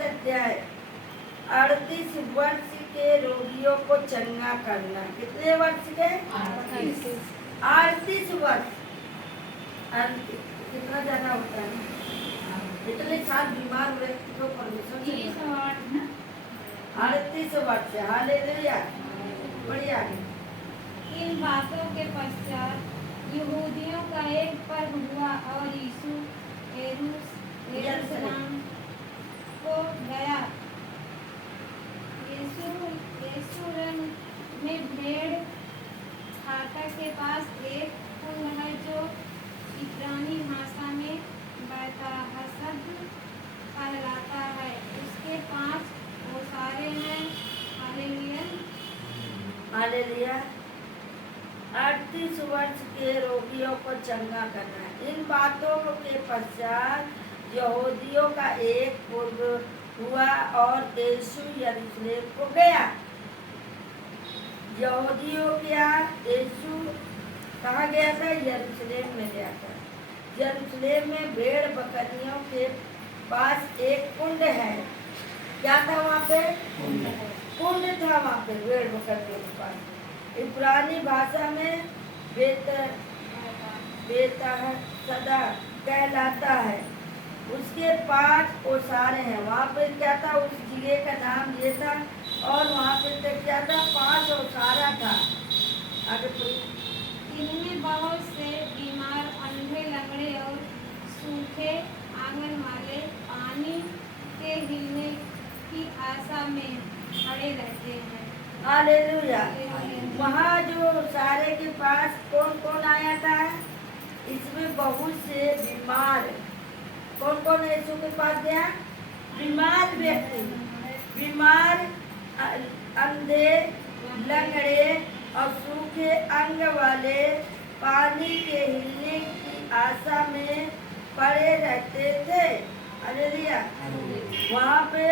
5 अध्याय 38 वर्ष के रोगियों को चंगा करना। कितने वर्ष के? 38 वर्ष। कितना ज्यादा होता है? इतने साल बीमार व्यक्ति को परमेश्वर 38 वर्ष। हालेलुया। बढ़िया। इन बातों के पश्चात यहूदियों का एक पर्व हुआ और यीशु यरूशलेम को गया। यरूशलेम में भेड़ फाटक के पास एक कुंड है जो इब्रानी भाषा में बैतहसद कहलाता है। उसके 5 ओसारे हैं। हालेलुया। हालेलुया। 38 वर्ष के रोगियों को चंगा करना। इन बातों के पश्चात यहूदियों का एक पूर्व हुआ और यीशु यरूशलेम को गया। यहूदियों क्या? यीशु कहाँ गया था? यरूशलेम में गया था। यरूशलेम में भेड़ बकरियों के पास एक कुंड है। क्या था वहाँ पे? कुंड था वहाँ पे भेड़ बकरियों के पास। इब्रानी भाषा में बेतहसदा कहलाता है। उसके 5 ओसारे हैं। वहाँ पे क्या था? उस जगह का नाम ये था। और वहाँ पे क्या था? 5 ओसारा था। आगे इनमें बहुत से बीमार, अंधे, लंगड़े और सूखे आंगन वाले पानी के हिलने की आशा में खड़े रहते हैं। हालेलुया। वहाँ जो सारे के पास कौन कौन आया था? इसमें बहुत से बीमार। कौन कौन यीशु के पास गया? बीमार व्यक्ति, बीमार, अंधे, लंगड़े और सूखे अंग वाले पानी के हिलने की आशा में पड़े रहते थे। हालेलुया। वहाँ पे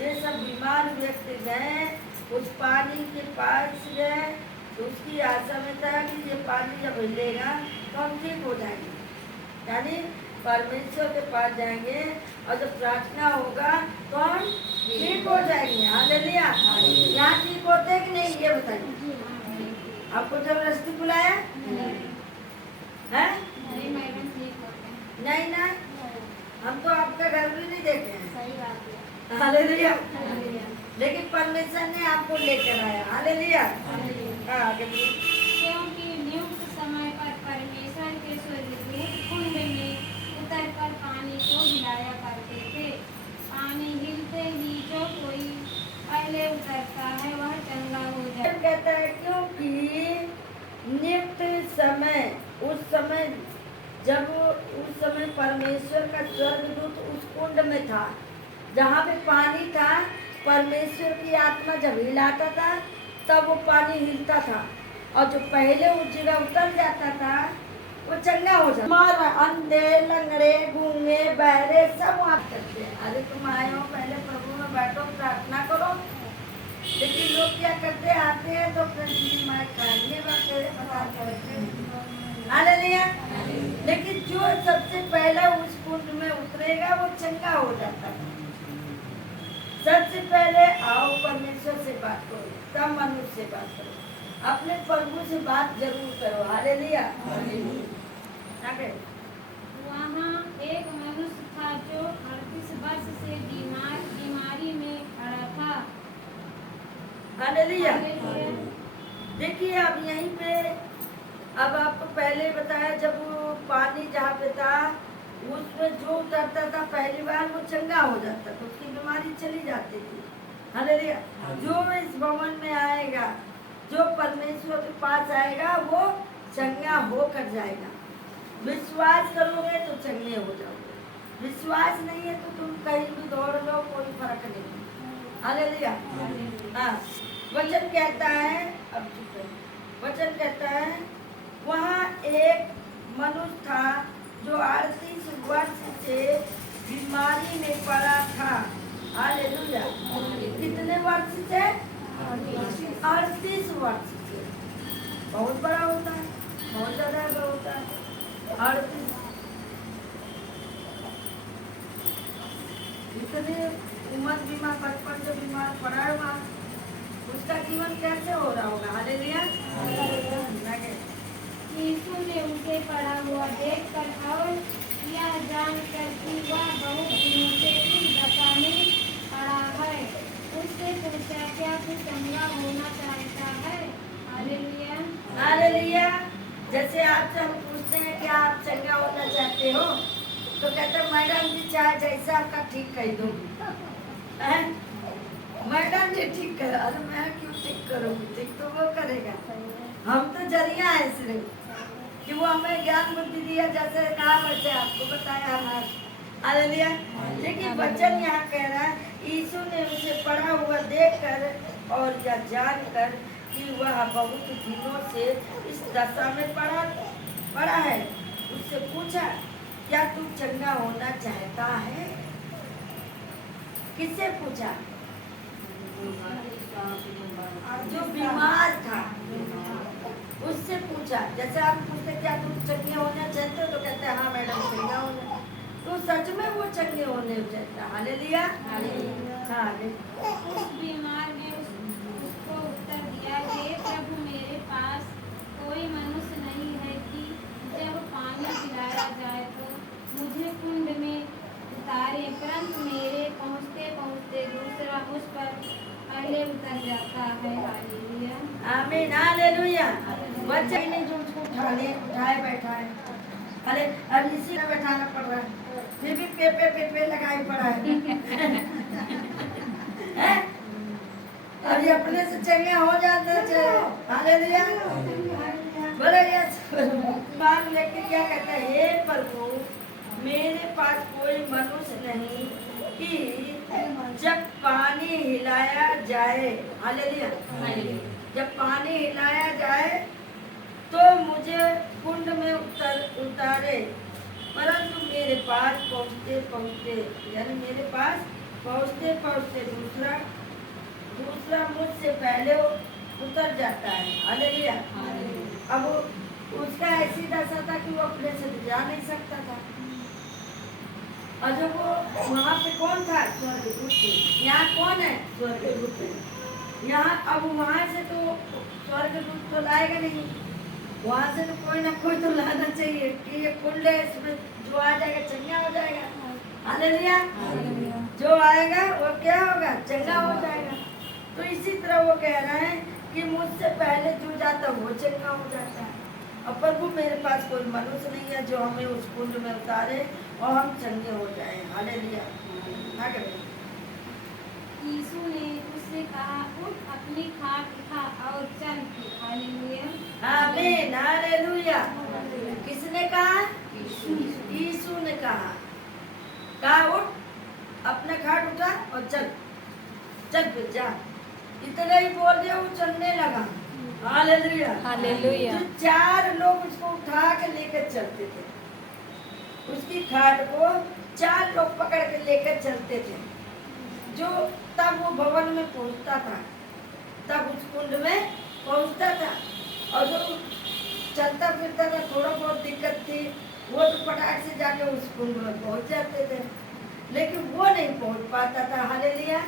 ये सब बीमार व्यक्ति गए, उस पानी के पास गए तो उसकी आशा में था कि ये पानी जब हिलेगा तो हम ठीक हो जाएंगे, यानी परमेश्वर के पास जाएंगे और जब प्रार्थना होगा तो हम ठीक हो जाएंगे। हालेलुया। यहाँ ठीक होते हैं कि नहीं, ये बताइए। आपको जबरदस्ती बुलाया है? नहीं ना, हम तो आपका घर भी नहीं देखे हैं। हालेलुया। लेकिन परमेश्वर ने आपको लेकर आया। हालेलुया। क्योंकि नियुक्त समय पर परमेश्वर के स्वर्गदूत कुंड में उतरकर पानी को हिलाया करते थे। पानी हिलते ही जो कोई पहले उतरता है वह चंगा हो जाता है। कहता है क्योंकि नियुक्त समय, उस समय जब उस समय परमेश्वर का स्वर्गदूत उस कुंड में था जहाँ पे पानी था। परमेश्वर की आत्मा जब हिलाता था तब वो पानी हिलता था, और जो पहले उस जगह उतर जाता था वो चंगा हो जाता। मार अंधे, लंगड़े, गूंगे, बहरे सब वहाँ करते हैं। अरे तुम आए हो, पहले प्रभु में बैठो, प्रार्थना करो। लेकिन लोग क्या करते, आते हैं तो हालेलुया। लेकिन जो सबसे पहले उस कुंड में उतरेगा वो चंगा हो जाता है। सबसे पहले आओ परमेश्वर से बात करो, तब मनुष्य से बात करो, अपने प्रभु से बात जरूर करो। हालेलुया। वहाँ एक मनुष्य था जो 38 वर्ष से बीमारी में पड़ा था। हालेलुया। देखिए अब यहीं पे, अब आपको पहले बताया जब वो पानी जहाँ पे था उसमें जो उतरता था पहली बार वो चंगा हो जाता था, उसकी बीमारी चली जाती थी। हालेलुया। जो इस भवन में आएगा, जो परमेश्वर के पास आएगा वो चंगा होकर जाएगा। विश्वास करोगे तो चंगे हो जाओगे, विश्वास नहीं है तो तुम कहीं भी दौड़ लो, कोई फर्क नहीं। हालेलुया। हाँ, वचन कहता है, अब वचन कहता है वहाँ एक मनुष्य था जो 38 वर्ष से बीमारी में पड़ा था। हालेलुया। कितने वर्ष से? 38 वर्ष से। बहुत बड़ा होता है, बहुत ज्यादा बड़ा होता है। 38 इतने उमस बीमार बचपन से बीमार पड़ा है वहाँ, उसका जीवन कैसे हो रहा होगा? हालेलुया। यीशु ने उसे पड़ा हुआ देखकर और यह जानकर कि वह बहुत दिनों से इस दशा में पड़ा है, उससे पूछा, क्या तू चंगा होना चाहता है? हालेलुया। हालेलुया। जैसे आपसे हम पूछते हैं कि आप चंगा होना चाहते हो, तो कहते हैं मैडम जी चाहे जैसा आपका ठीक कर दूंगी। हैं? मैडम जी ठीक करो। अरे मैं क्यों ठीक करूँगी? ठीक तो वो करेगा, हम तो जरिया है सिर्फ कि वो हमें ज्ञान बुद्धि दिया, जैसे कहा वैसे आपको बताया है। हालेलुया। लेकिन वचन यहाँ कह रहा है, यीशु ने उसे पड़ा हुआ देखकर और यह जानकर कि वह बहुत दिनों से इस दशा में पड़ा है, उससे पूछा, क्या तू चंगा होना चाहता है? किससे पूछा? जो बीमार था उससे पूछा। जैसे आप पूछते क्या तुम चंगे होना चाहते हो, तो कहते हैं हाँ मैडम चंगा होना। तो सच में वो चंगे होने चाहता। हालेलुया। हाँ। उस बीमार ने उसको उत्तर दिया, हे प्रभु, मेरे पास कोई मनुष्य नहीं है कि जब पानी पिलाया जाए तो मुझे कुंड में उतारे, परंतु मेरे पहुँचते पहुँचते दूसरा उस पर पहले उतर जाता है। हालेलुया। आमीन। हालेलुया। बच्चा ही नहीं जो उसको उठाए बैठा है। अरे अब इसी में बैठाना पड़ रहा है, फिर भी पे लगाई पड़ा है। हैं? अब ये अपने से चंगे हो जाते हैं। हालेलुया। बोलो यस। बात लेके क्या कहता है, हे प्रभु, मेरे पास कोई मनुष्य नहीं कि जब पानी हिलाया जाए, हालेलुया, जब पानी हिलाया जाए तो मुझे कुंड में उतारे, परंतु मेरे पास पहुँचते पहुँचते, यानी मेरे पास पहुँचते पहुँचते दूसरा मुझसे पहले उतर जाता है। हालेलुया। अब उसका ऐसी दशा था कि वो अपने से जा नहीं सकता था। और जब वो वहाँ पे कौन था? स्वर्गदूत थे। यहाँ कौन है? स्वर्गदूत। यहाँ अब वहाँ से तो स्वर्गदूत तो लाएगा नहीं, वहाँ से तो कोई ना कोई तो लाना चाहिए कि ये कुंड है, इसमें जो आ जाएगा चंगा हो जाएगा। हालेलुया। जो आएगा वो क्या होगा? चंगा हो जाएगा। तो इसी तरह वो कह रहा है कि मुझसे पहले जो जाता वो चंगा हो जाता है। और प्रभु, मेरे पास कोई मनुष्य नहीं है जो हमें उस कुंड में उतारे और हम चंगे हो जाएं। हालेलुया। यीशु ने उससे कहा, उठ, अपनी खाट उठा और चल। हालेलुया। आमीन। हालेलुया। किसने कहा? यीशु ने कहा उठ, अपना खाट उठा और चल फिर जा। इतना ही बोल दिया, वो चलने लगा। हालेलुया। हालेलुया। तो 4 लोग उसको उठा के लेकर चलते थे, उसकी खाट को 4 लोग पकड़ के लेकर चलते थे। जो तब वो भवन में पहुंचता था, तब उस कुंड में पहुंचता था। और जो चलता फिरता था, थोड़ा बहुत दिक्कत थी, वो तो फटाक से जाके उस कुंड में पहुंच जाते थे, लेकिन वो नहीं पहुंच पाता था। हालेलुया।